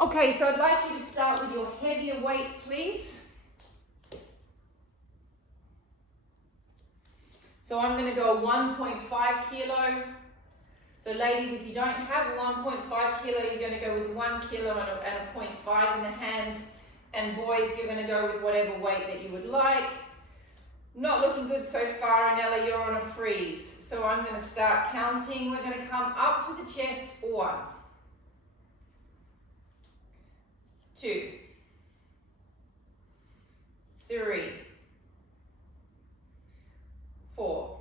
Okay, so I'd like you to start with your heavier weight, please. So I'm going to go 1.5 kilo. So ladies, if you don't have 1.5 kilo, you're going to go with 1 kilo and a 0.5 in the hand. And boys, you're going to go with whatever weight that you would like. Not looking good so far, and Ella, you're on a freeze. So I'm going to start counting. We're going to come up to the chest. 1, 2, 3, 4,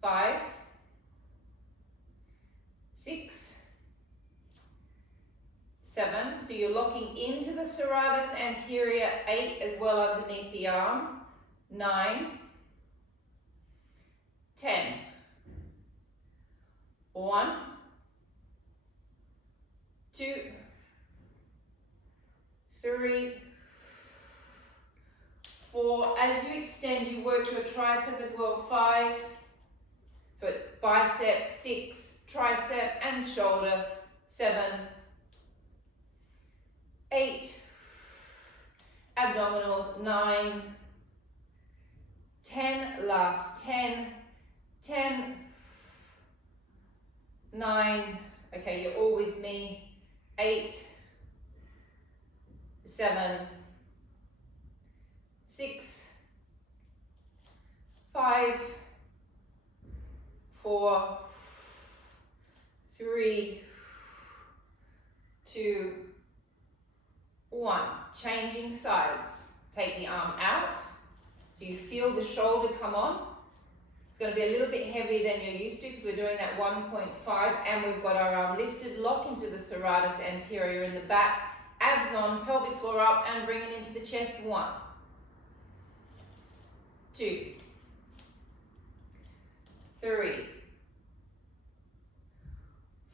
5, 6, 7. So you're locking into the serratus anterior. 8 as well underneath the arm. 9, 10. 1, 2, 3, 4. As you extend, you work your tricep as well. 5. So it's bicep. 6, tricep and shoulder. 7, 8, abdominals. 9, 10, last 10, 10, 9, okay, you're all with me. 8, 7, 6, 5, 4, 3, 2, 1. Changing sides. Take the arm out so you feel the shoulder come on. It's going to be a little bit heavier than you're used to because we're doing that 1.5, and we've got our arm lifted. Lock into the serratus anterior in the back. Abs on, pelvic floor up, and bring it into the chest. 1, 2, 3,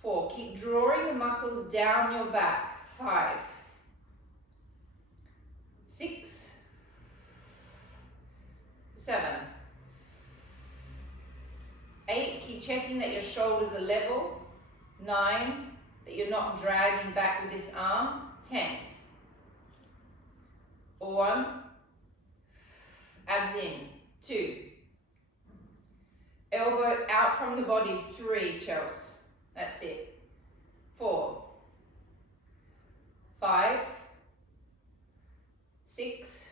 4. Keep drawing the muscles down your back. 5, 6, 7, 8, keep checking that your shoulders are level. 9, that you're not dragging back with this arm. 10, 1, abs in. 2, elbow out from the body. 3, Chels, that's it. 4, 5, 6,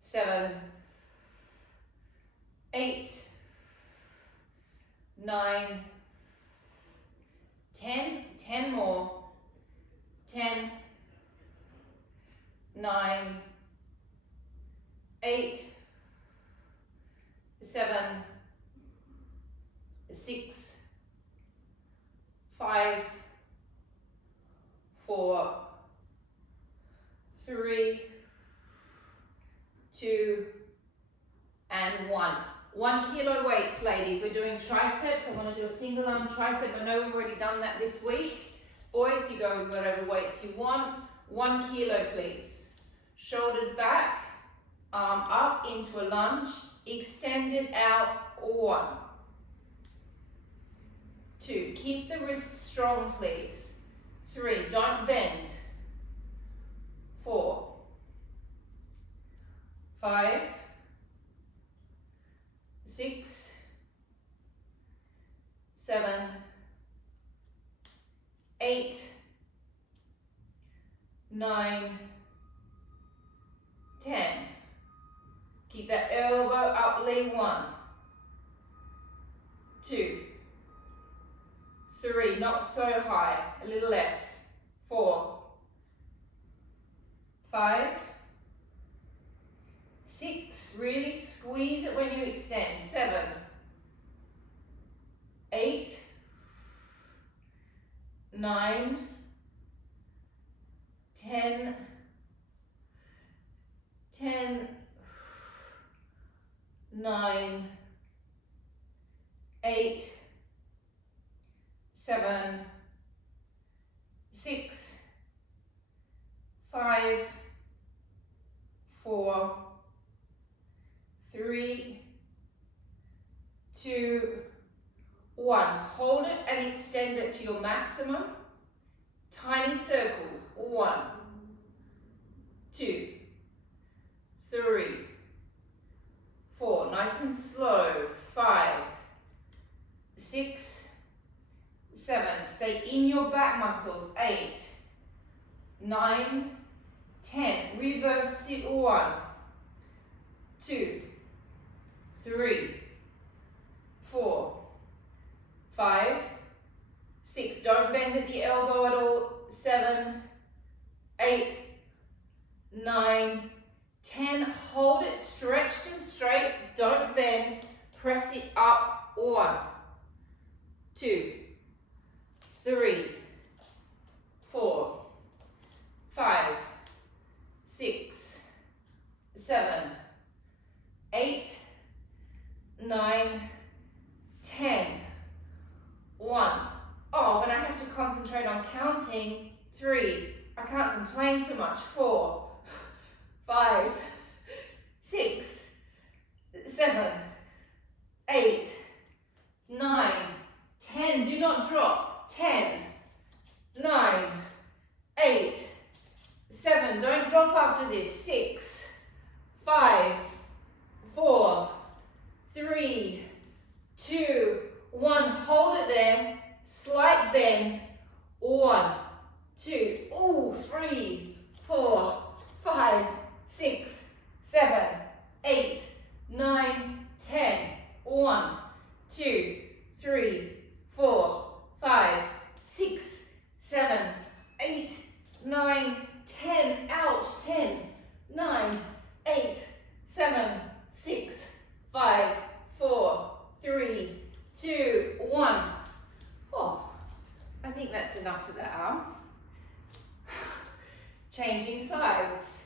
7, 8, 9, 10, 10 more, 10, 9, 8, 7, 6, 5, 4, 3, 2, and 1. 1 kilo weights, ladies. We're doing triceps. I want to do a single arm tricep. I know we've already done that this week. Boys, you go with whatever weights you want. 1 kilo, please. Shoulders back, arm up into a lunge. Extend it out. 1, 2. Keep the wrists strong, please. 3. Don't bend. 4, 5, 6, 7, 8, 9, 10. Keep that elbow up, lay. 1, 2, 3, not so high, a little less. 4, 5, 6, really squeeze it when you extend. 7, 8, 9, 10, 10, 9, 8, 7, 6, 5, 4, 3, 2, 1. Hold it and extend it to your maximum. Tiny circles. 1, 2, 3, 4. Nice and slow. 5, 6, 7. Stay in your back muscles. 8, 9, 10. Reverse sit. 1, 2, 3, 4, 5, 6. Don't bend at the elbow at all. 7, 8, 9, 10. Hold it stretched and straight. Don't bend. Press it up. 1, 2, 3, 4, 5, 6, 7, 8, 9, 10. 1. Oh, when I have to concentrate on counting. 3. I can't complain so much. 4, 5, 6, 7, 8, 9, 10. Do not drop. 10, 9, 8, 7. Don't drop after this. 6, 5, 4, 3, 2, 1. Hold it there. Slight bend. 1, 2, 3, 4, 5, 6, 7, 8, 9, 10. 1, 2, 3, 4, 5, 6, 7, 8, 9, 10. Ouch. 10, 9, 8, 7, 6, 5, 4, 3, 2, 1. Oh, I think that's enough for that arm. Changing sides.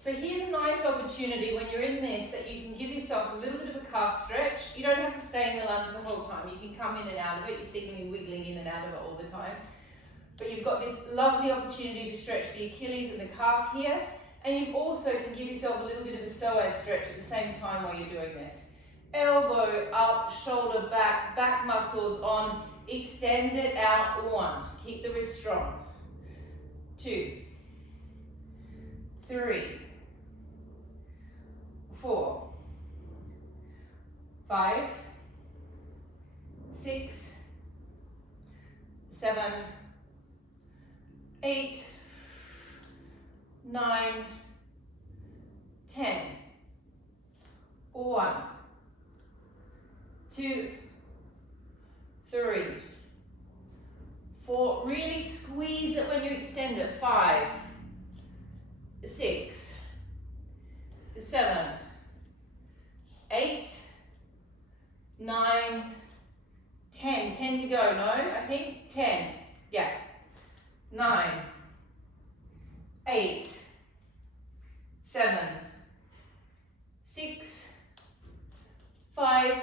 So here's a nice opportunity when you're in this that you can give yourself a little bit of a calf stretch. You don't have to stay in the lunge the whole time. You can come in and out of it. You see me wiggling in and out of it all the time. But you've got this lovely opportunity to stretch the Achilles and the calf here. And you also can give yourself a little bit of a psoas stretch at the same time while you're doing this. Elbow up, shoulder back, back muscles on. Extend it out. 1. Keep the wrist strong. 2, 3, 4, 5, 6, 7, 8, 9, 10. 1, 2, 3, 4. Really squeeze it when you extend it. 5, 6, 7, 8, 9, 10. 10 to go. No, I think 10. Yeah. 9, 8, 7, 6, 5,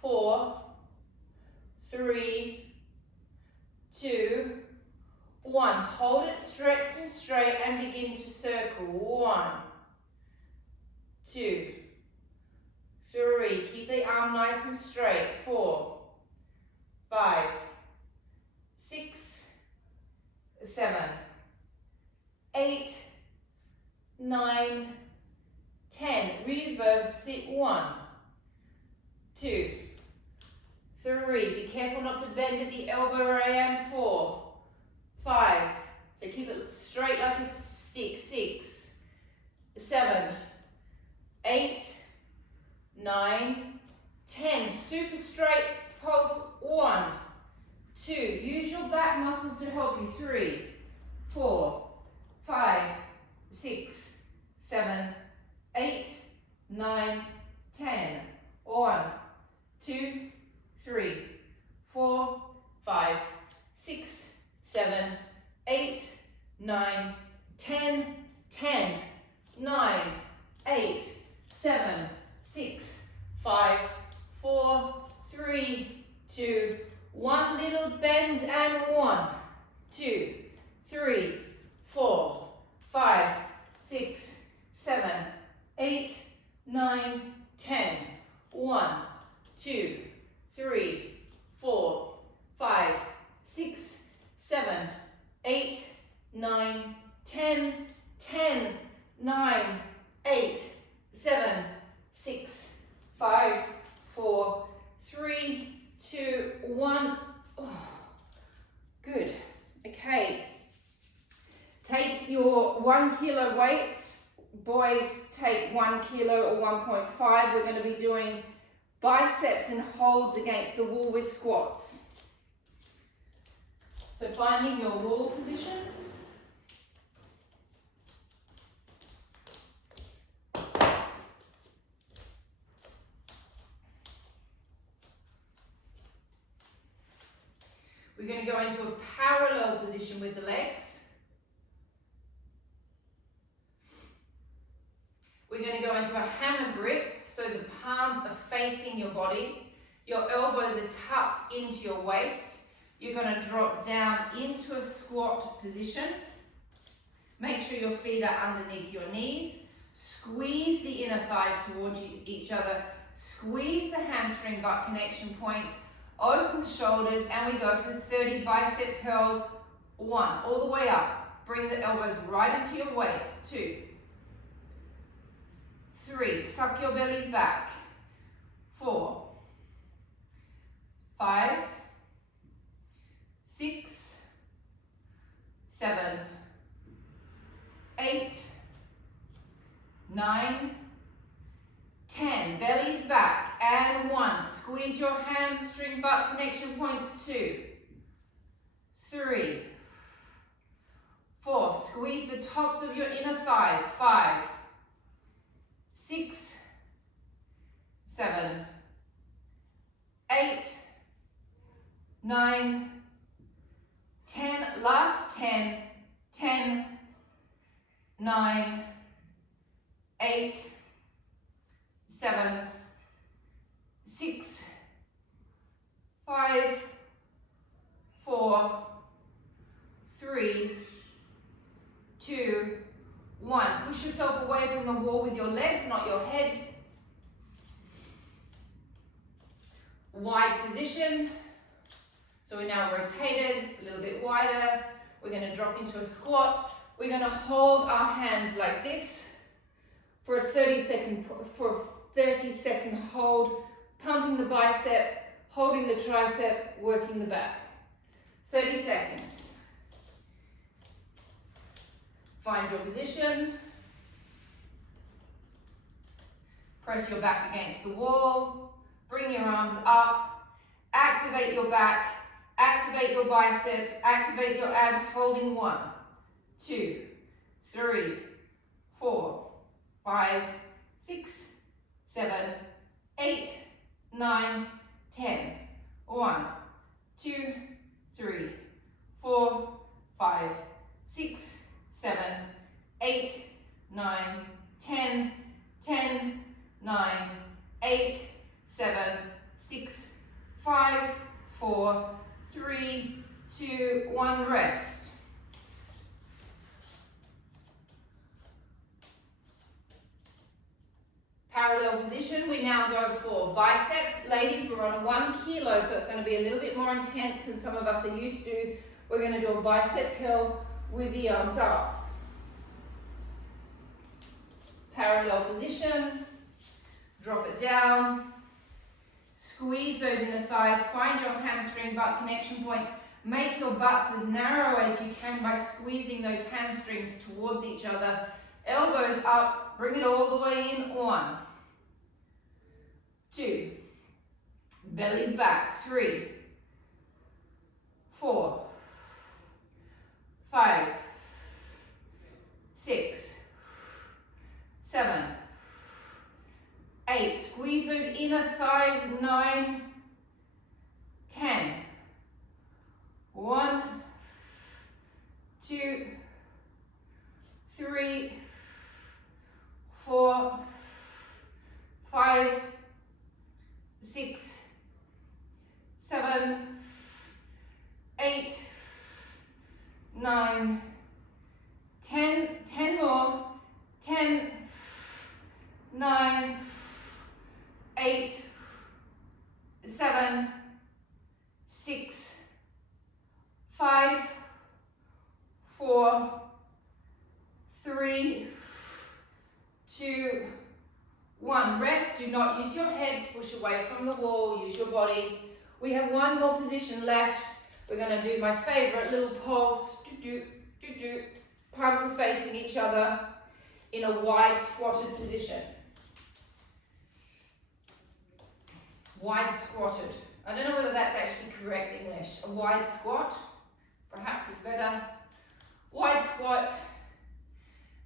4, 3, 2, 1. Hold it stretched and straight and begin to circle. 1, 2, 3. Keep the arm nice and straight. 4, 5, 6, 7, 8, 9, 10. Reverse sit. 1, 2, 3. Be careful not to bend at the elbow where I am. 4, 5. So keep it straight like a stick. 6, 7, 8, 9, 10. Super straight pulse. 1, 2. Use your back muscles to help you. 3, 4, 5, 6, 7, 8, 9, 10. 1, 2, 3, 4, 5, 6, 7, 8, 9, 10, 10, 9, 8, 7, 6, 5, 4, 3, 2, 1. Little bends and 1, 2, 3, 4, 5, 6, 7, 8, 9, 10. 1, 2, 3, 4, 5, 6, 7, 8, 9, 10, 10, 9, 8, 7, 6, 5, 4, 3, 2, 1. Oh, good. Okay. Take your 1 kilo weights. Boys, take 1 kilo or 1.5. We're going to be doing biceps and holds against the wall with squats. So finding your wall position. We're going to go into a parallel position with the legs. We're going to go into a hammer grip, so the palms are facing your body. Your elbows are tucked into your waist. You're going to drop down into a squat position. Make sure your feet are underneath your knees. Squeeze the inner thighs towards each other. Squeeze the hamstring butt connection points. Open the shoulders, and we go for 30 bicep curls. 1, all the way up. Bring the elbows right into your waist. 2, 3, suck your bellies back. 4, 5, 6, 7, 8, 9, 10. Bellies back. And 1. Squeeze your hamstring butt connection points. 2, 3, 4. Squeeze the tops of your inner thighs. 5, 6, 7, 8, 9, 10. Last 10, 10, 9, 8, 7, 6, 5, 4, 3, 2, 1. Push yourself away from the wall with your legs, not your head. Wide position. So we're now rotated, a little bit wider. We're going to drop into a squat. We're going to hold our hands like this for a 30 second hold, pumping the bicep, holding the tricep, working the back. 30 seconds. Find your position. Press your back against the wall. Bring your arms up. Activate your back. Activate your biceps. Activate your abs, holding 1, 2, 3, 4, 5, 6, 7, 8, 9, 10. 1, 2, 3, 4, 5, 6, 7, 8, 9, 10, 10, 9, 8, 7, 6, 5, 4, 3, 2, 1, rest. Parallel position, we now go for biceps. Ladies, we're on 1 kilo, so it's going to be a little bit more intense than some of us are used to. We're going to do a bicep curl with the arms up. Parallel position, drop it down, squeeze those inner thighs, find your hamstring butt connection points, make your butts as narrow as you can by squeezing those hamstrings towards each other, elbows up, bring it all the way in. 1, 2, bellies back. 3, 4, 5, 6, 7, 8. Squeeze those inner thighs. 9, 10. 1, 2, 3, 4, 5, 6, 7, 8, 9, 10. 10 more. 10, 9, 8, 7, 6, 5, 4, 3, 2, 1. Rest. Do not use your head to push away from the wall. Use your body. We have one more position left. We're going to do my favorite little pulse. Palms are facing each other in a wide squatted position. Wide squatted. I don't know whether that's actually correct English. A wide squat, perhaps is better. Wide squat.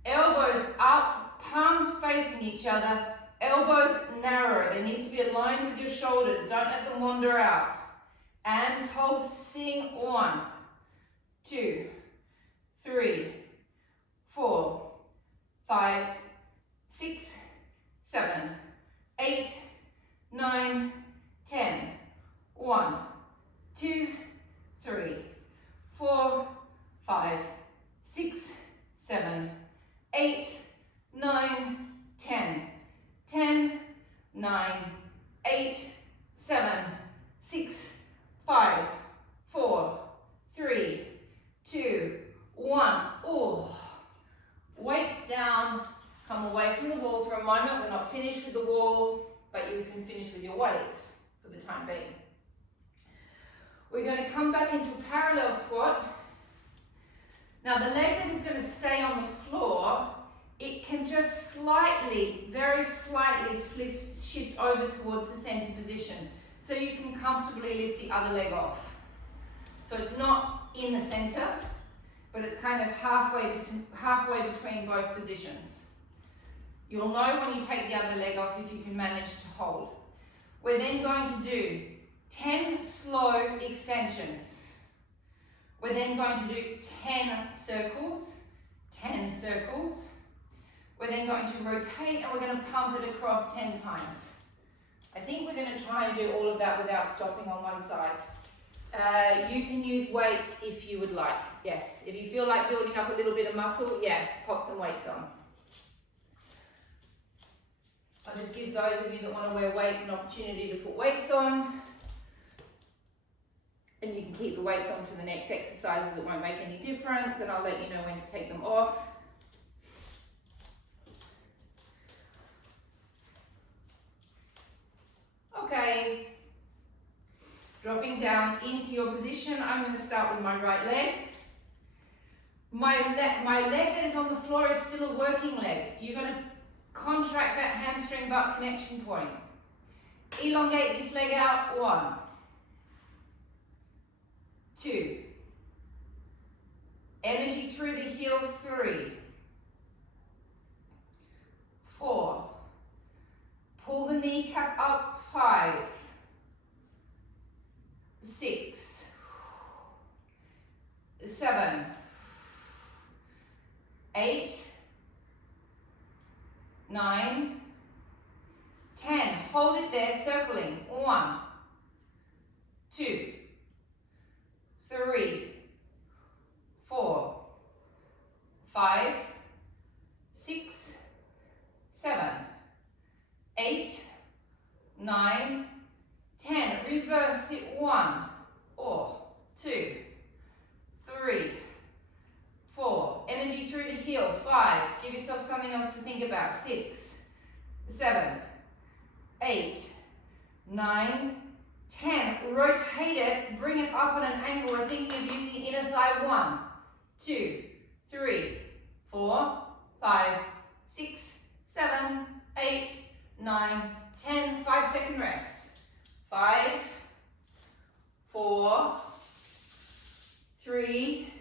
Elbows up, palms facing each other. Elbows narrow. They need to be aligned with your shoulders. Don't let them wander out. And pulsing 1, 2, 3, 4, 5, 6, 7, 8, 9, 10. 1, 2, 3, 4, 5, 6, 7, 8, 9, 10. 10, 9, 8, 7, 6, 5, 4, 3, 2, 1. Oh. Weights down. Come away from the wall for a moment. We're not finished with the wall, but you can finish with your weights for the time being. We're going to come back into a parallel squat. Now the leg that is going to stay on the floor, it can just slightly, very slightly shift over towards the center position. So you can comfortably lift the other leg off. So it's not in the center, but it's kind of halfway between both positions. You'll know when you take the other leg off if you can manage to hold. We're then going to do 10 slow extensions. We're then going to do 10 circles, 10 circles. We're then going to rotate and we're going to pump it across 10 times. I think we're going to try and do all of that without stopping on one side. You can use weights if you would like. Yes, if you feel like building up a little bit of muscle, yeah, pop some weights on. I'll just give those of you that want to wear weights an opportunity to put weights on. And you can keep the weights on for the next exercises, it won't make any difference, and I'll let you know when to take them off. Okay, dropping down into your position, I'm going to start with my right leg. My leg that is on the floor is still a working leg. You're going to contract that hamstring butt connection point. Elongate this leg out. 1, 2. Energy through the heel. 3, 4. Pull the kneecap up. 5, 6, 7, 8, 9, 10. Hold it there, circling. 1, 2, 3, 4, 5, 6, 7, 8, 9, 10. Reverse it. 1, 2, 3, 4. Energy through the heel. 5. Give yourself something else to think about. 6, 7, 8, 9, 10. Rotate it. Bring it up on an angle. We're thinking of using the inner thigh. 1, 2, 3, 4, 5, 6, 7, 8, 9, 10. 5-second rest. 5, 4, 3,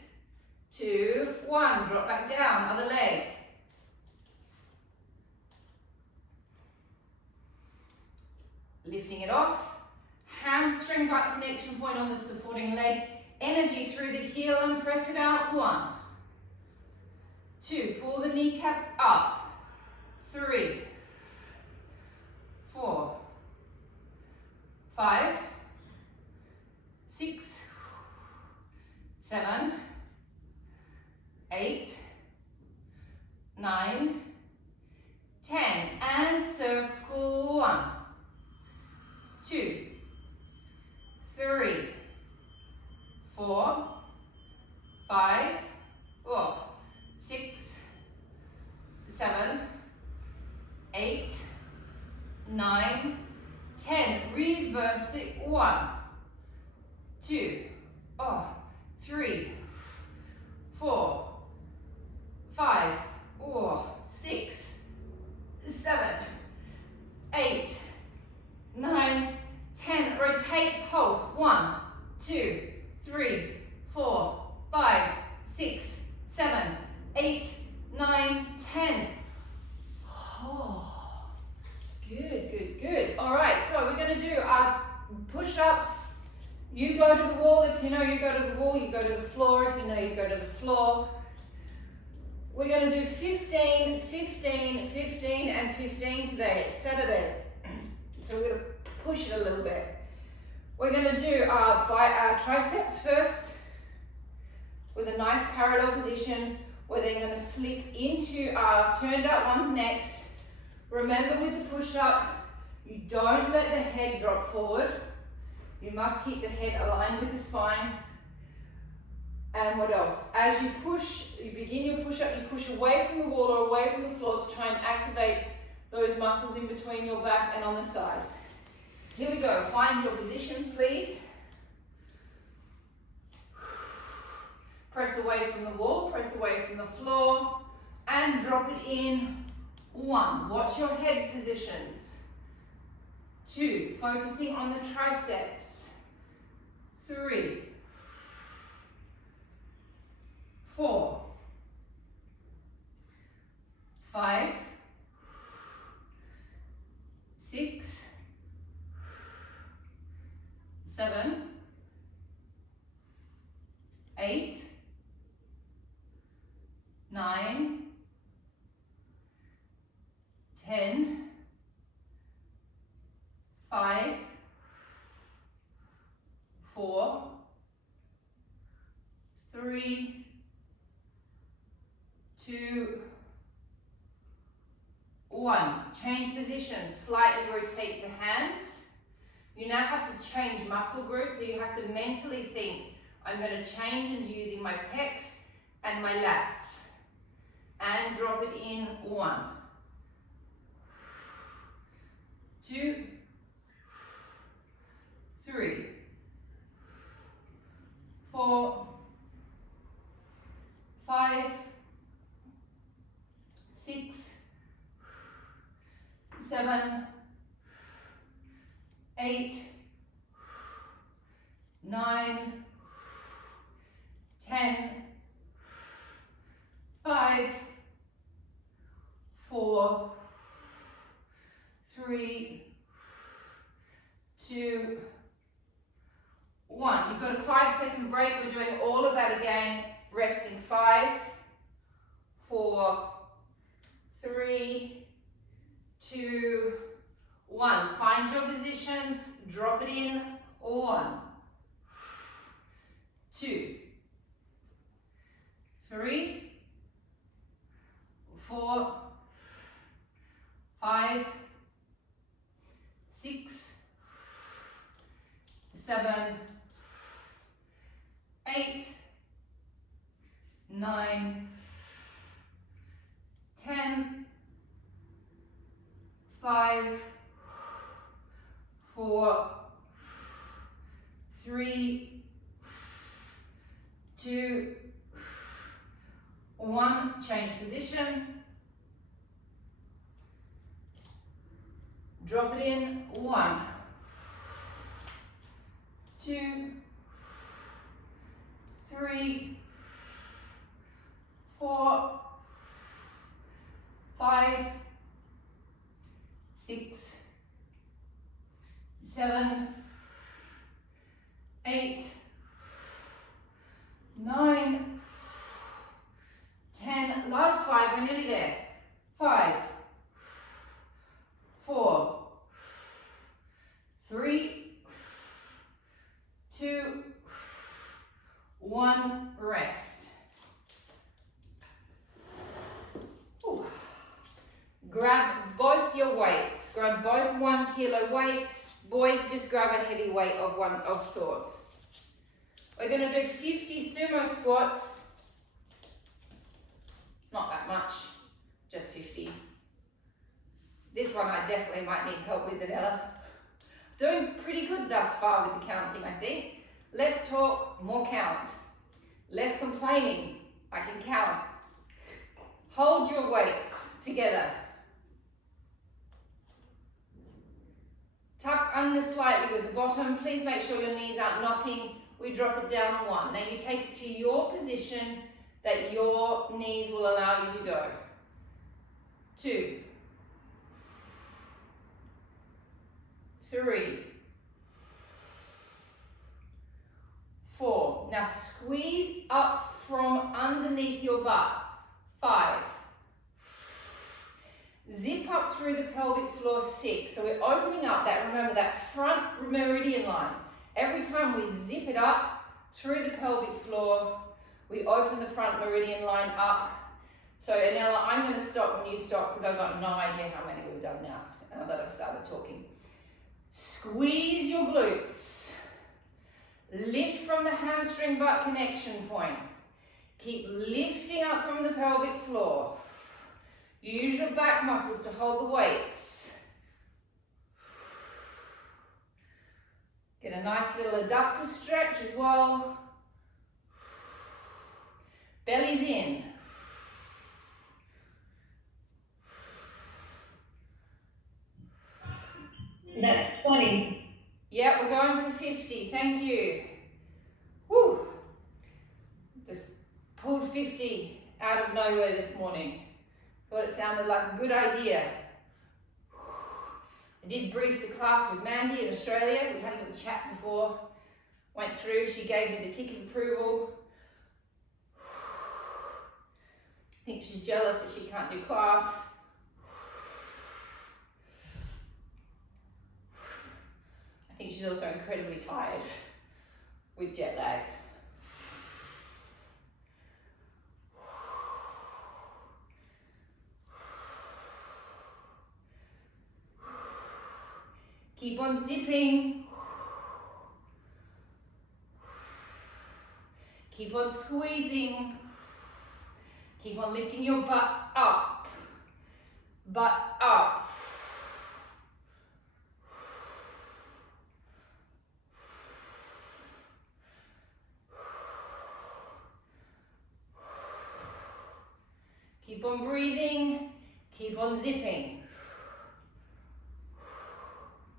2, 1. Drop back down. Other leg. Lifting it off. Hamstring butt connection point on the supporting leg. Energy through the heel and press it out. 1, 2. Pull the kneecap up. 3, 4, 5, 6, 7, 8, 9, 10. And circle. 1, 2, 2, 3, 4, 5, 6, 7, 8, 9, 10. Rotate, pulse. 1, 2, 3, 4, 5, 6, 7, 8, 9, 10. Oh, good, good, good. All right, so we're going to do our push-ups. You go to the wall if you know you go to the wall. You go to the floor if you know you go to the floor. We're going to do 15, 15, 15, and 15 today. It's Saturday, so we're going to push it a little bit. We're going to do our triceps first with a nice parallel position. We're then going to slip into our turned out ones next. Remember with the push-up, you don't let the head drop forward. You must keep the head aligned with the spine. And what else? As you push, you begin your push-up, you push away from the wall or away from the floor to try and activate those muscles in between your back and on the sides. Here we go. Find your positions, please. Press away from the wall, press away from the floor, and drop it in. 1. Watch your head positions. 2. Focusing on the triceps. 3. 4. 5. 6. 7. 8. 9. 10. 5. 4. 3. 2. 1. Change position. Slightly rotate the hands. You now have to change muscle groups, so you have to mentally think, I'm going to change into using my pecs and my lats. And drop it in. 1. 2. 3. 4. 5. 6. 7. 8. 9. 10. 5. 4. 3. 2. 1. You've got a 5-second break. We're doing all of that again. Resting. 5, 4, 3, 2, 1. Find your positions. Drop it in. 1, 2, 3, 4, 5, 6, 7, 8, 9, 10, 5, 4, 3, 2, 1. Change position. Drop it in. 1, 2, 3, 4, 5, 6, 7, 8, 9, 10. Last 5. We're nearly there. 5, 4, 3, 2, 1. Rest. Ooh. Grab both your weights. Grab both 1 kilo weights. Boys, just grab a heavy weight of sorts. We're going to do 50 sumo squats. Not that much, just 50. This one I definitely might need help with, Natalia. Doing pretty good thus far with the counting, I think. Less talk, more count. Less complaining, I can count. Hold your weights together. Tuck under slightly with the bottom. Please make sure your knees aren't knocking. We drop it down on 1. Now you take it to your position that your knees will allow you to go. 2, 3, 4. Now squeeze up from underneath your butt. 5. Zip up through the pelvic floor. 6. So we're opening up that, remember, that front meridian line. Every time we zip it up through the pelvic floor, we open the front meridian line up. So Anella, I'm going to stop when you stop because I've got no idea how many we've done now that I've started talking. Squeeze your glutes. Lift from the hamstring butt connection point. Keep lifting up from the pelvic floor. Use your back muscles to hold the weights. Get a nice little adductor stretch as well. Belly's in. That's 20. Yeah, we're going for 50. Thank you. Woo! Just pulled 50 out of nowhere this morning. Thought it sounded like a good idea. I did brief the class with Mandy in Australia. We had a little chat before. Went through, she gave me the tick of approval. I think she's jealous that she can't do class. I think she's also incredibly tired with jet lag. Keep on zipping. Keep on squeezing. Keep on lifting your butt up. Butt up. Keep on breathing. Keep on zipping.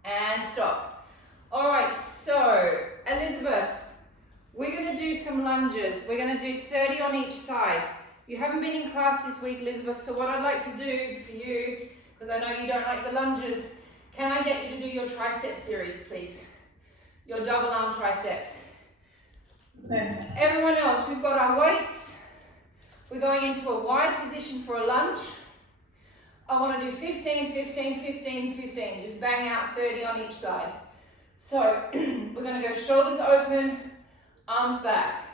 And stop. All right, so Elizabeth, we're going to do some lunges. We're going to do 30 on each side. You haven't been in class this week, Elizabeth, so what I'd like to do for you, because I know you don't like the lunges, can I get you to do your tricep series, please? Your double arm triceps. Okay. Everyone else, we've got our weights. We're going into a wide position for a lunge. I want to do 15, 15, 15, 15. Just bang out 30 on each side. So we're going to go shoulders open, arms back.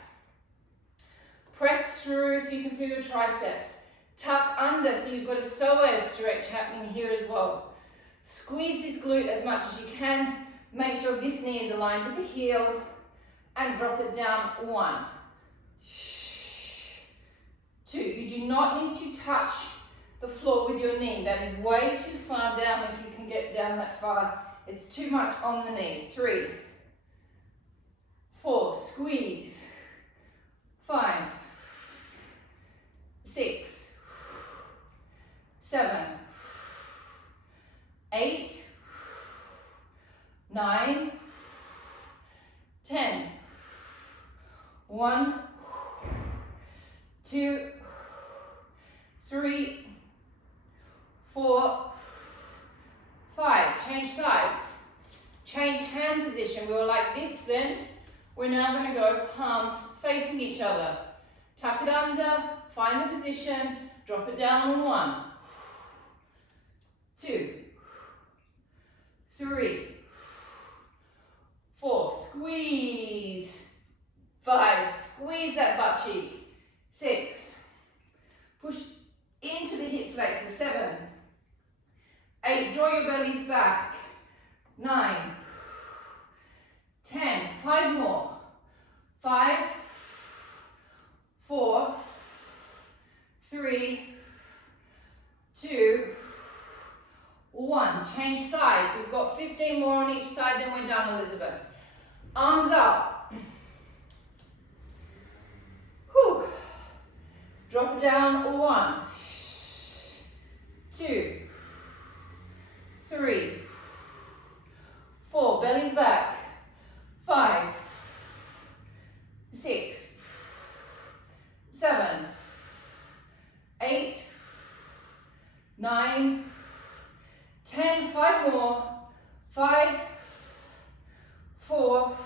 Press through so you can feel your triceps. Tuck under so you've got a psoas stretch happening here as well. Squeeze this glute as much as you can. Make sure this knee is aligned with the heel and drop it down. 1. 2. You do not need to touch the floor with your knee. That is way too far down if you can get down that far. It's too much on the knee. 3, 4, squeeze. 5, 6, 7, 8, 9, 10. 1, 2, 3, 4, 5. Change sides. Change hand position. We were like this then. We're now going to go palms facing each other. Tuck it under, find the position, drop it down on 1, 2, 3, 4, squeeze. 5, squeeze that butt cheek. 6, push into the hip flexor. 7, 8, draw your bellies back. 9, 10, 5 more. 5, 4, 3, 2, 1. Change sides. We've got 15 more on each side, then we're done, Elizabeth. Arms up. Drop it down. 1, 2, 3, 4. Belly's back. 5, 6, 7, 8, 9, 10. 5 more. 5, 4,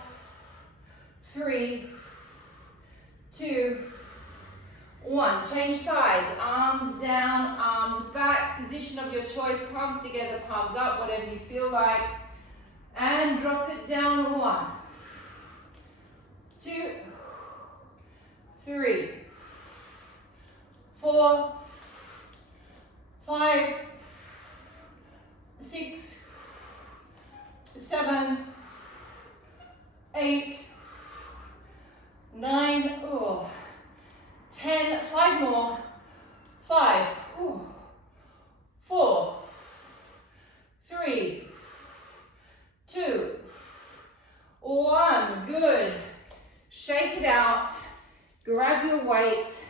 3, 2, 1. Change sides. Arms down, arms back. Position of your choice. Palms together, palms up, whatever you feel like. And drop it down. 1, 2, 3, 4, 5, 6, 7, 8, 9, 10. 5 more. 5, 4, 3, 2, 1. Good. Shake it out. Grab your weights.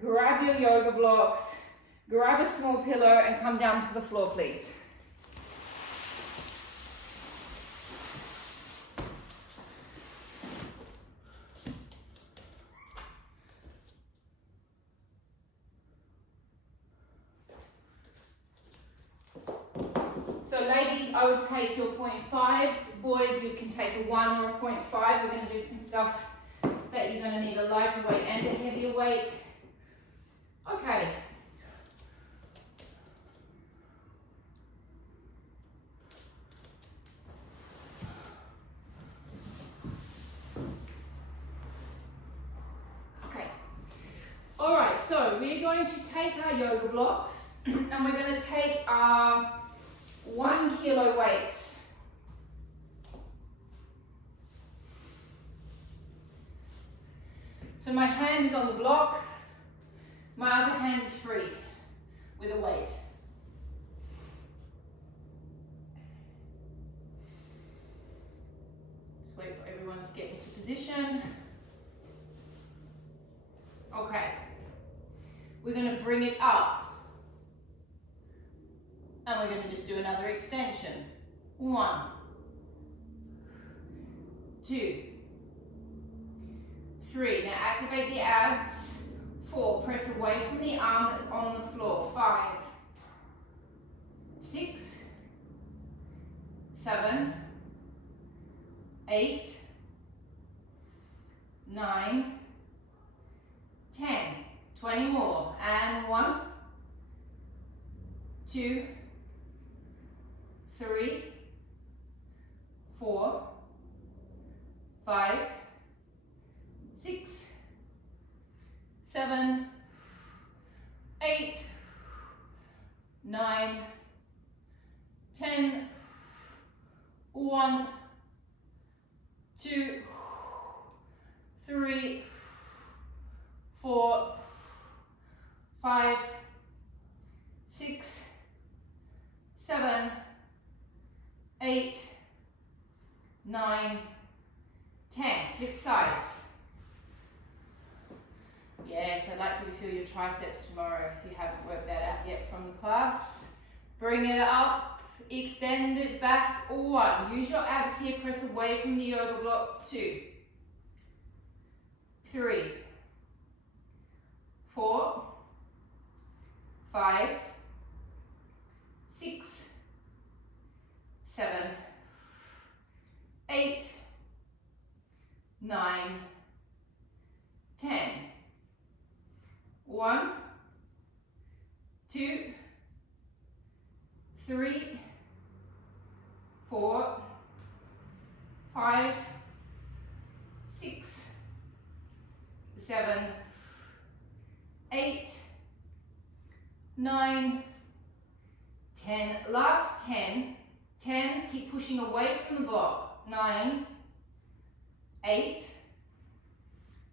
Grab your yoga blocks. Grab a small pillow and come down to the floor, please. So ladies, I would take your 0.5s. Boys, you can take a 1 or a 0.5. We're going to do some stuff that you're going to need a lighter weight and a heavier weight. Okay. Okay. All right, so we're going to take our yoga blocks and we're going to take our 1 kilo weights. So my hand is on the block, my other hand is free with a weight. Just wait for everyone to get into position. Okay, we're going to bring it up. And we're going to just do another extension. 1, 2, 3. Now activate the abs. 4. Press away from the arm that's on the floor. 5, 6, 7, 8, 9, 10. 20 more. And 1, 2, 3, 4, 5, 6, 7, 8, 9, 10, 1, 2, 3, 4, 5, 6, 7, 8, 9, 10. Flip sides. Yes, I'd like you to feel your triceps tomorrow if you haven't worked that out yet from the class. Bring it up, extend it back. 1. Use your abs here, press away from the yoga block. 2, 3, 4, 5, 6, 7, 8, 9, 10. 1, 2, 3, 4, 5, 6, 7, 8, 9, 10. Last 10. 10. Keep pushing away from the block. 9, 8,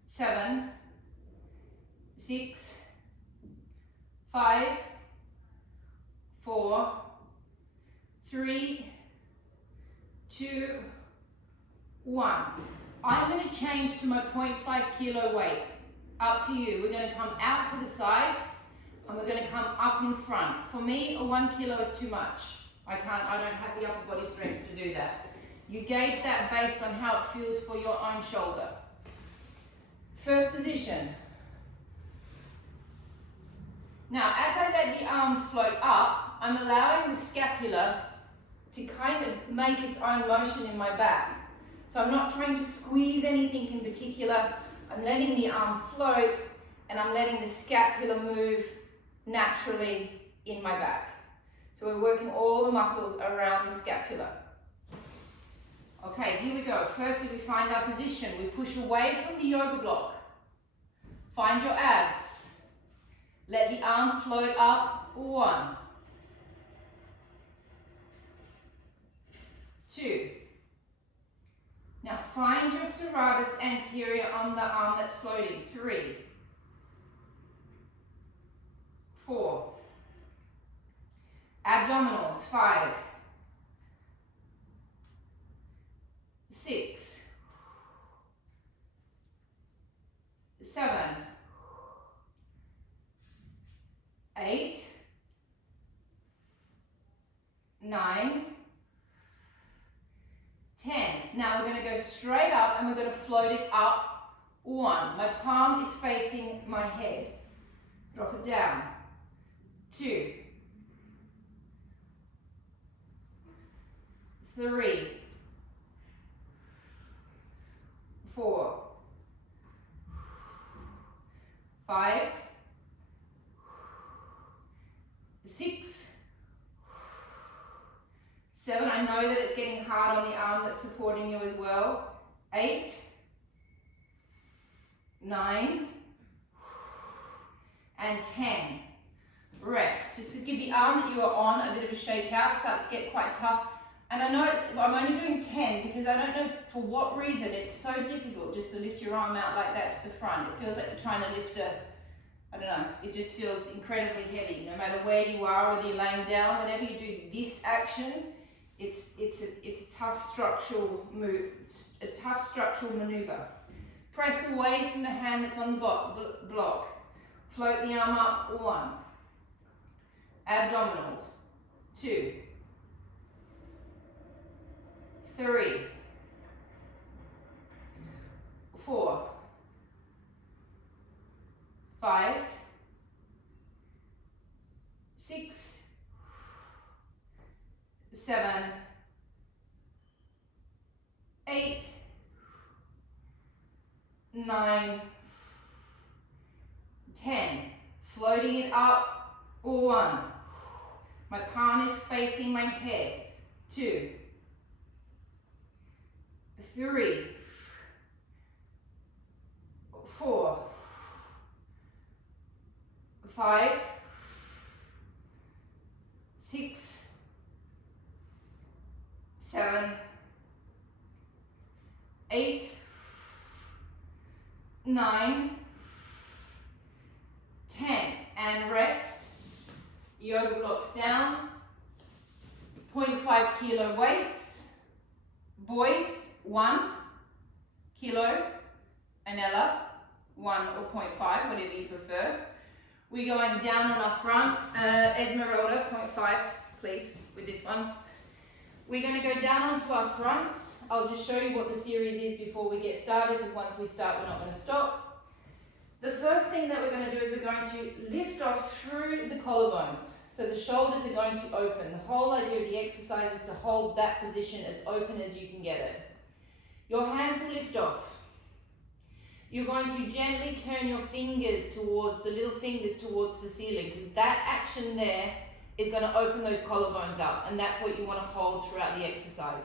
7, 6, 5, 4, 3, 2, 1. I'm going to change to my 0.5 kilo weight. Up to you. We're going to come out to the sides and we're going to come up in front. For me, a 1 kilo is too much. I don't have the upper body strength to do that. You gauge that based on how it feels for your own shoulder. First position. Now, as I let the arm float up, I'm allowing the scapula to kind of make its own motion in my back. So I'm not trying to squeeze anything in particular. I'm letting the arm float and I'm letting the scapula move naturally in my back. So we're working all the muscles around the scapula. Okay, here we go. Firstly, we find our position. We push away from the yoga block. Find your abs. Let the arm float up. 1, 2. Now find your serratus anterior on the arm that's floating. 3, 4. Abdominals. 5, 6, 7, 8, 9, 10. Now we're going to go straight up and we're going to float it up. 1. My palm is facing my head. Drop it down. 2, 3, 4, 5, 6, 7. I know that it's getting hard on the arm that's supporting you as well. 8, 9, and 10. Rest. Just to give the arm that you are on a bit of a shake out. Starts to get quite tough. And I know I'm only doing 10 because I don't know for what reason it's so difficult just to lift your arm out like that to the front. It feels like you're trying to lift I don't know, it just feels incredibly heavy. No matter where you are, whether you're laying down, whenever you do this action, it's a tough structural move, a tough structural maneuver. Press away from the hand that's on the block. Float the arm up. 1. Abdominals. 2, 3, 4, 5, 6, 7, 8, 9, 10. Floating it up. 1. My palm is facing my head. 2, 3, 4, 5, 6, 7, 8, 9, 10. And rest. Yoga blocks down. 0.5 kilo weights. Boys, 1 kilo. Anella, 1 or 0.5, whatever you prefer. We're going down on our front. Esmeralda, 0.5, please, with this one. We're going to go down onto our fronts. I'll just show you what the series is before we get started, because once we start, we're not going to stop. The first thing that we're going to do is we're going to lift off through the collarbones. So the shoulders are going to open. The whole idea of the exercise is to hold that position as open as you can get it. Your hands will lift off. You're going to gently turn your fingers towards, the little fingers towards the ceiling, because that action there is going to open those collarbones up, and that's what you want to hold throughout the exercise.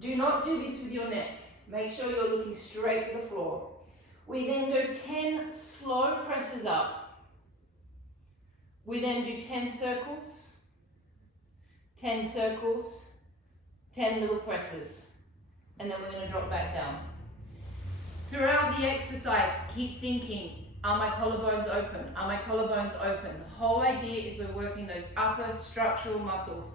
Do not do this with your neck. Make sure you're looking straight to the floor. We then go 10 slow presses up. We then do 10 circles, 10 circles, 10 little presses, and then we're going to drop back down. Throughout the exercise, keep thinking, are my collarbones open? Are my collarbones open? The whole idea is we're working those upper structural muscles.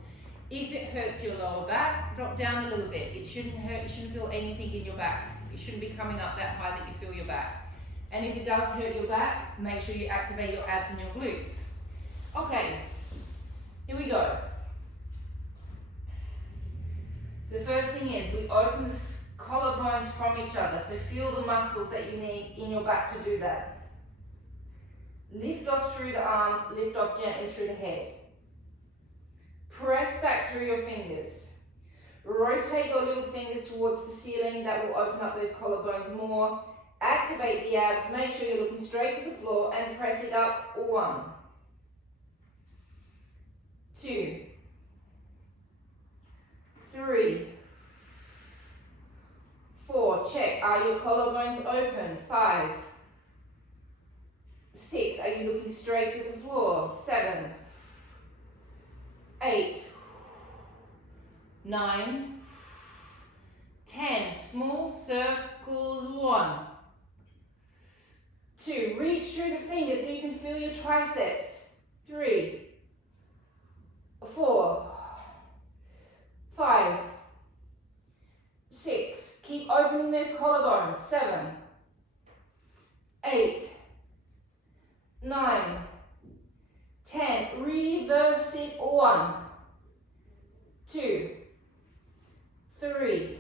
If it hurts your lower back, drop down a little bit. It shouldn't hurt, you shouldn't feel anything in your back. It shouldn't be coming up that high that you feel your back. And if it does hurt your back, make sure you activate your abs and your glutes. Okay, here we go. The first thing is we open the collarbones from each other, so feel the muscles that you need in your back to do that. Lift off through the arms, lift off gently through the head. Press back through your fingers. Rotate your little fingers towards the ceiling, that will open up those collarbones more. Activate the abs, make sure you're looking straight to the floor and press it up. 1, 2, 3, 4, check, are your collarbones open? 5, 6, are you looking straight to the floor? 7, 8, 9, 10, small circles. 1, 2, reach through the fingers so you can feel your triceps. 3, 4, 5, 6, keep opening those collarbones. 7, 8, 9, 10, reverse it. 1, 2, 3,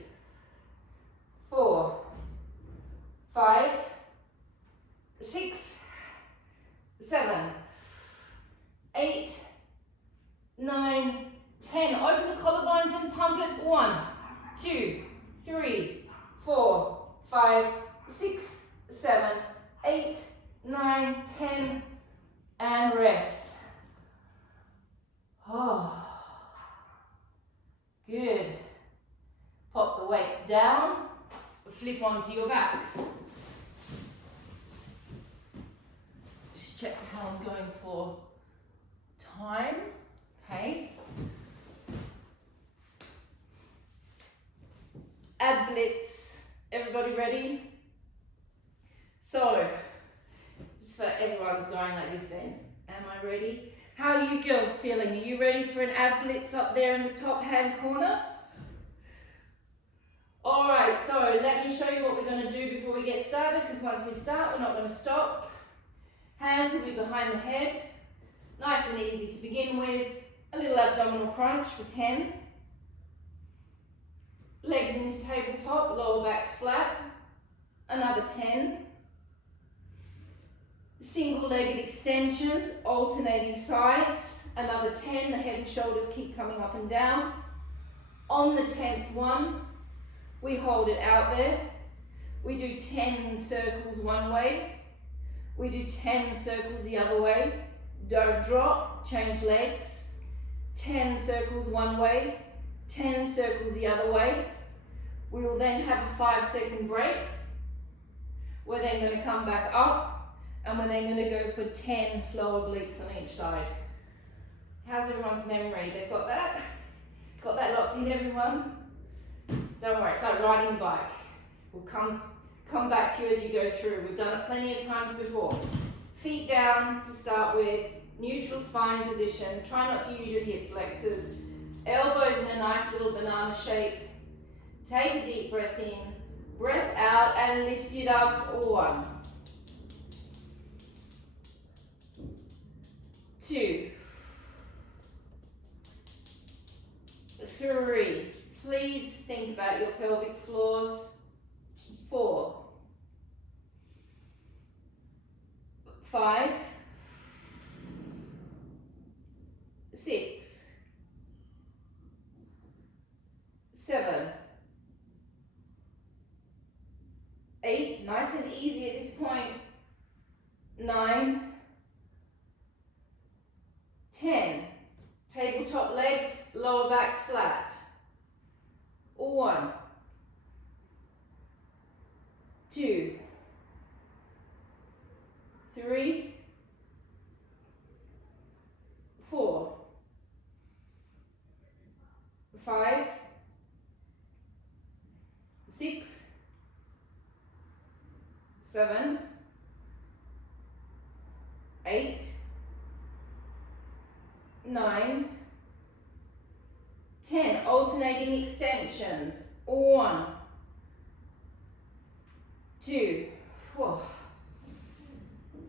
4, 5, 6, 7, 8, 9, 10. Open the collarbones and pump it. 1, 2, 3, 4, 5, 6, 7, 8, 9, 10, and rest. Oh, good. Pop the weights down, flip onto your backs. Just check how I'm going for time. Okay. Ab blitz. Everybody ready? So, just so everyone's going like this then. Am I ready? How are you girls feeling? Are you ready for an ab blitz up there in the top hand corner? Alright, so let me show you what we're going to do before we get started, because once we start, we're not going to stop. Hands will be behind the head. Nice and easy to begin with. A little abdominal crunch for 10. Legs into tabletop, lower back's flat. Another 10. Single-legged extensions, alternating sides. Another 10. The head and shoulders keep coming up and down. On the 10th one, we hold it out there. We do 10 circles one way. We do 10 circles the other way. Don't drop, change legs. 10 circles one way, 10 circles the other way. We will then have a 5-second break. We're then going to come back up, and we're then going to go for 10 slow obliques on each side. How's everyone's memory? They've got that? Got that locked in, everyone? Don't worry, it's like riding a bike. We'll come back to you as you go through. We've done it plenty of times before. Feet down to start with, neutral spine position. Try not to use your hip flexors. Elbows in a nice little banana shape. Take a deep breath in, breath out, and lift it up. 1, 2, 3. Please think about your pelvic floors. 4, 5, 6, 7, 8, nice and easy at this point. 9, 10. Tabletop legs, lower back's flat. 1, 2, 3, 4, 5, 6, 7, 8, 9, 10. Alternating extensions. 1, 2, 4,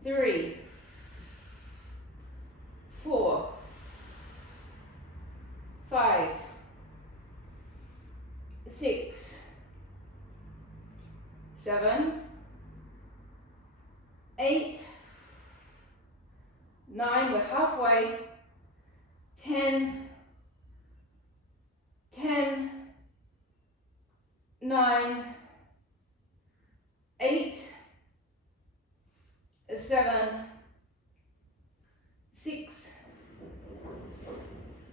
3, 4, 5, 6, 7, 8, 9, we're halfway, 10, 10, 9, 8, 7, 6,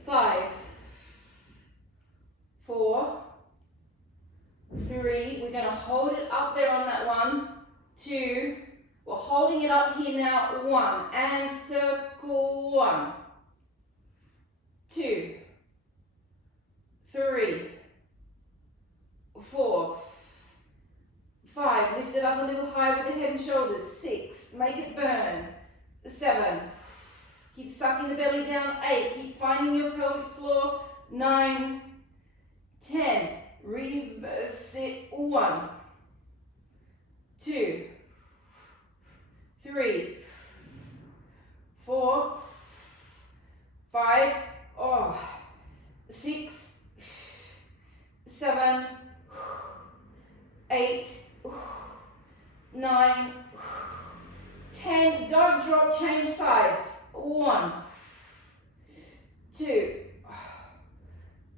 5, 4, 3, we're going to hold it up there on that 1, 2, we're holding it up here now, 1, and circle 1, 2, 3, 4, 5, lift it up a little higher with the head and shoulders, 6, make it burn, 7, keep sucking the belly down, 8, keep finding your pelvic floor, 9, 10, reverse it, 1, 2, 3, 4, 5, 6, 7, 8, 9, 10, don't drop, change sides, 1, 2,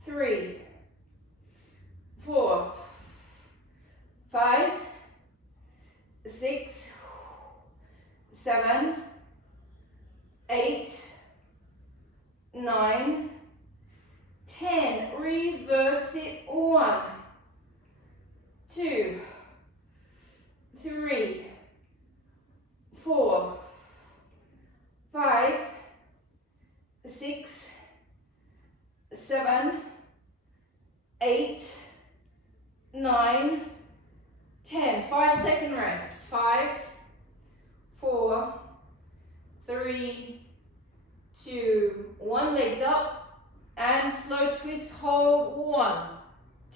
3, 4, 5, 6, 7, 8, 9, 10, reverse it, 1, 2, 3, 4, 5, 6, 7, 8, 9, 10. 5-second rest. 5, 4, 3, 2, 1. Legs up and slow twist. Hold 1,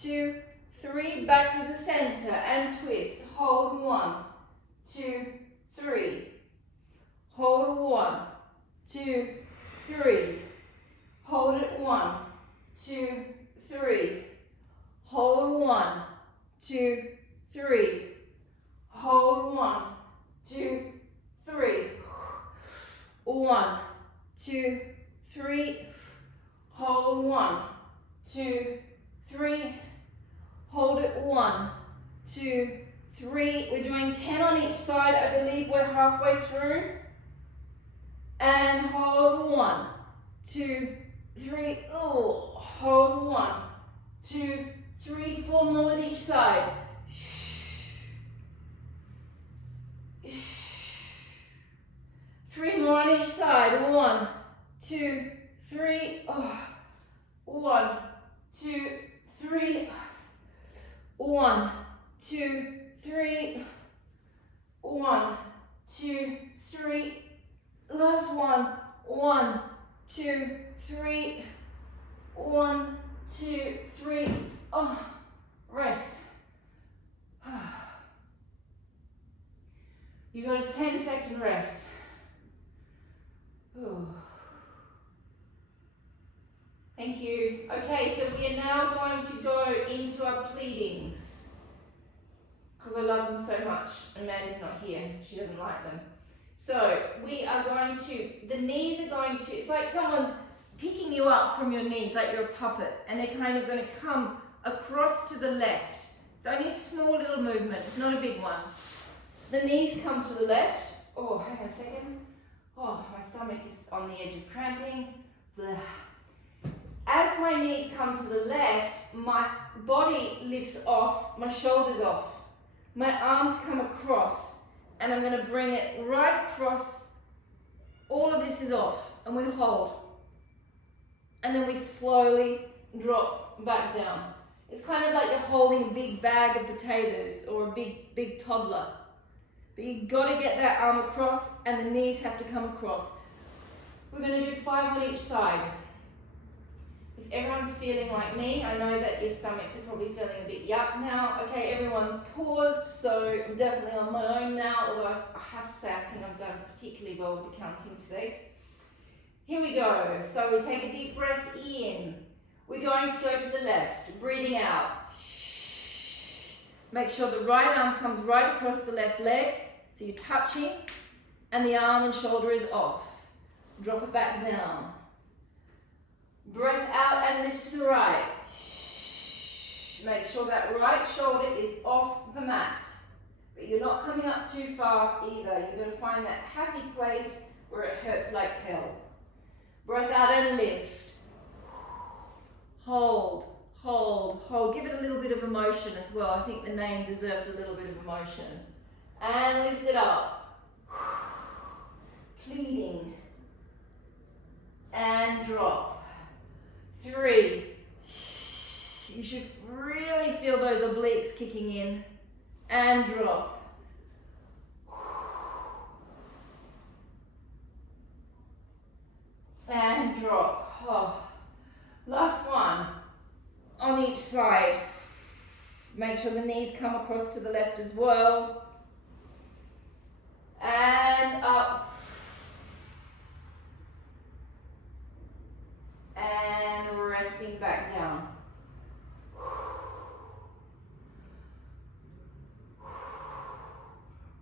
2, 3. Back to the center and twist. Hold 1, 2, 3. Hold 1, 2, 3. Hold it 1, 2, 3. Hold 1, 2, 3. Hold 1, 2, 3. 1, 2, 3. Hold 1, 2, 3. Hold it 1, 2, 3. We're doing 10 on each side. I believe we're halfway through. And hold 1, 2, 3. Oh, hold 1, 2, 3. 4 more with each side. 3 more on each side. 1, 2, 3. Oh. 1, 2, 3. 1, 2, 3. 1, 2, 3. Last one. 1, 2, 3. 1, 2, 3. Oh, rest. You got a 10-second rest. Ooh. Thank you. Okay, so we are now going to go into our pleatings. Because I love them so much. Amanda's not here. She doesn't like them. So we are going to, the knees are going to, it's like someone's picking you up from your knees, like you're a puppet. And they're kind of going to come across to the left. It's only a small little movement. It's not a big one. The knees come to the left. Oh, hang on a second. Oh, my stomach is on the edge of cramping. Blah. As my knees come to the left, my body lifts off, my shoulders off. My arms come across, and I'm going to bring it right across. All of this is off, and we hold. And then we slowly drop back down. It's kind of like you're holding a big bag of potatoes or a big toddler. But you've got to get that arm across, and the knees have to come across. We're going to do 5 on each side. If everyone's feeling like me, I know that your stomachs are probably feeling a bit yuck now. Okay, everyone's paused, so I'm definitely on my own now, although I have to say I think I've done particularly well with the counting today. Here we go. So we take a deep breath in. We're going to go to the left, breathing out. Make sure the right arm comes right across the left leg, so you're touching, and the arm and shoulder is off. Drop it back down. Breath out and lift to the right. Make sure that right shoulder is off the mat, but you're not coming up too far either. You've got to find that happy place where it hurts like hell. Breath out and lift. Hold, hold, hold. Give it a little bit of emotion as well. I think the name deserves a little bit of emotion. And lift it up. Pleading. And drop. 3. You should really feel those obliques kicking in. And drop. And drop. Oh. Last one. On each side. Make sure the knees come across to the left as well. And up. And resting back down.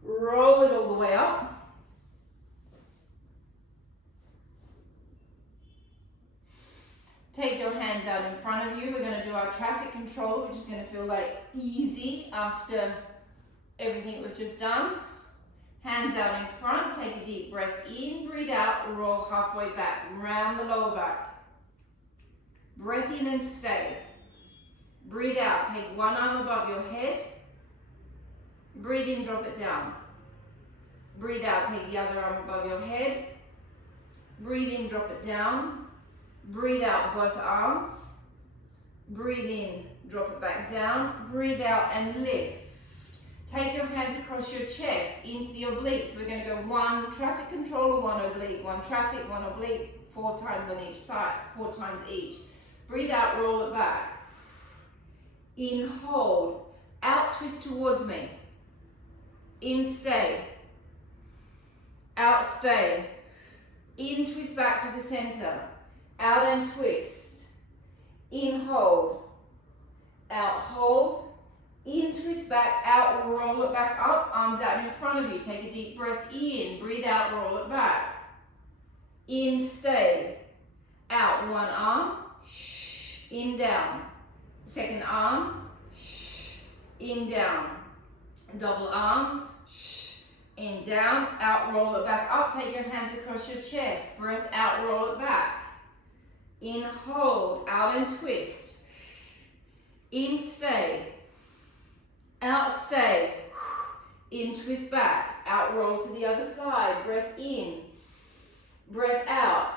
Roll it all the way up. Take your hands out in front of you. We're going to do our traffic control, which is going to feel like easy after everything we've just done. Hands out in front. Take a deep breath in. Breathe out. Roll halfway back. Round the lower back. Breath in and stay. Breathe out. Take one arm above your head. Breathe in. Drop it down. Breathe out. Take the other arm above your head. Breathe in. Drop it down. Breathe out both arms. Breathe in, drop it back down. Breathe out and lift. Take your hands across your chest into the obliques. We're going to go 1 traffic controller, 1 oblique, 1 traffic, 1 oblique, 4 times on each side, 4 times each. Breathe out, roll it back. In, hold. Out, twist towards me. In, stay. Out, stay. In, twist back to the center. Out and twist. In, hold. Out, hold. In, twist back, out, roll it back up. Arms out in front of you. Take a deep breath in. Breathe out, roll it back. In, stay. Out, one arm. In, down. Second arm. In, down. Double arms. In, down. Out, roll it back up. Take your hands across your chest. Breath out, roll it back. In, hold, out and twist. In, stay. Out, stay. In, twist back. Out, roll to the other side. Breath in. Breath out.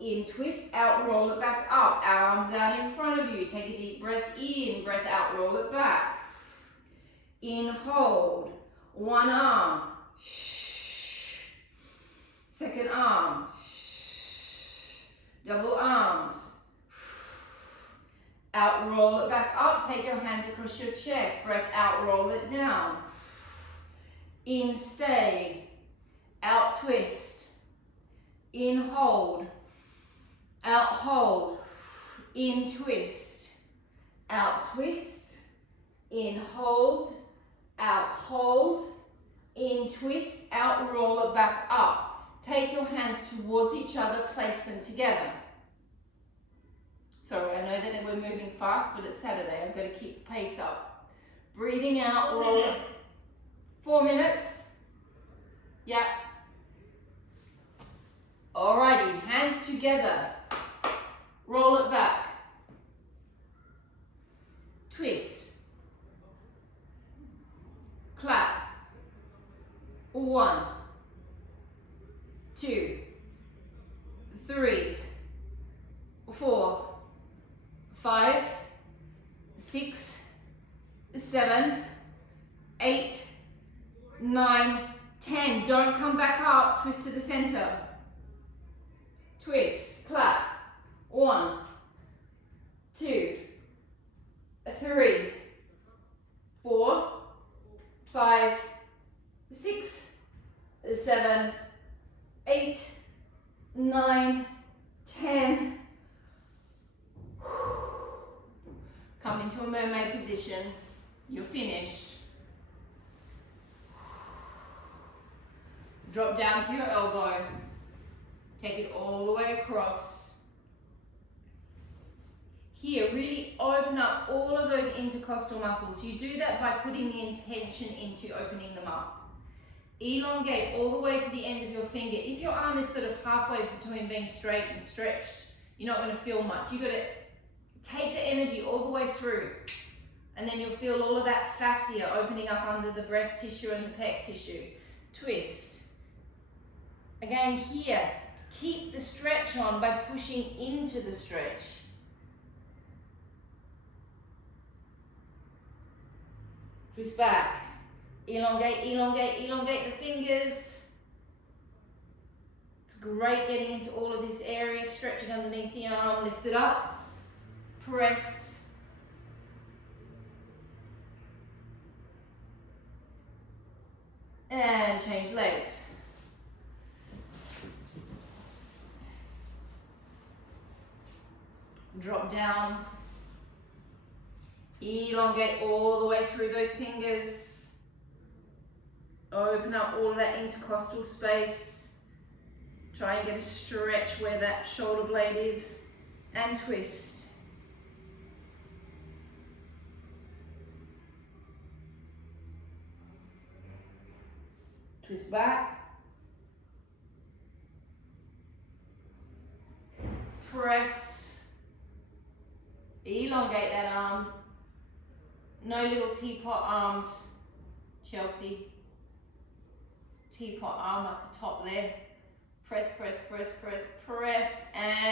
In, twist, out, roll it back up. Arms out in front of you. Take a deep breath in. Breath out, roll it back. In, hold. One arm. Second arm. Double arms. Out, roll it back up. Take your hands across your chest. Breath out, roll it down. In, stay. Out, twist. In, hold. Out, hold. In, twist. Out, twist. In, hold. Out, hold. In, twist. Out, roll it back up. Take your hands towards each other, place them together. Sorry, I know that we're moving fast, but it's Saturday. I've got to keep the pace up. Breathing out, roll it. 4 minutes? Yeah. Alrighty, hands together. Roll it back. Twist. Clap. 1, 2, 3, 4, 5, 6, 7, 8, 9, 10. Don't come back up. Twist to the center. Twist. Clap. 1, 2, 3, 4, 5, 6, 7, 8, 9, 10. Come into a mermaid position. You're finished. Drop down to your elbow. Take it all the way across. Here, really open up all of those intercostal muscles. You do that by putting the intention into opening them up. Elongate all the way to the end of your finger. If your arm is sort of halfway between being straight and stretched, you're not going to feel much. You've got to take the energy all the way through, and then you'll feel all of that fascia opening up under the breast tissue and the pec tissue. Twist. Again here, keep the stretch on by pushing into the stretch. Twist back. Elongate, elongate, elongate the fingers. It's great getting into all of this area, stretching underneath the arm, lift it up, press. And change legs. Drop down. Elongate all the way through those fingers. Open up all of that intercostal space. Try and get a stretch where that shoulder blade is. And twist. Twist back. Press. Elongate that arm. No little teapot arms, Chelsea. Teapot arm at the top there. Press, press, press, press, press, and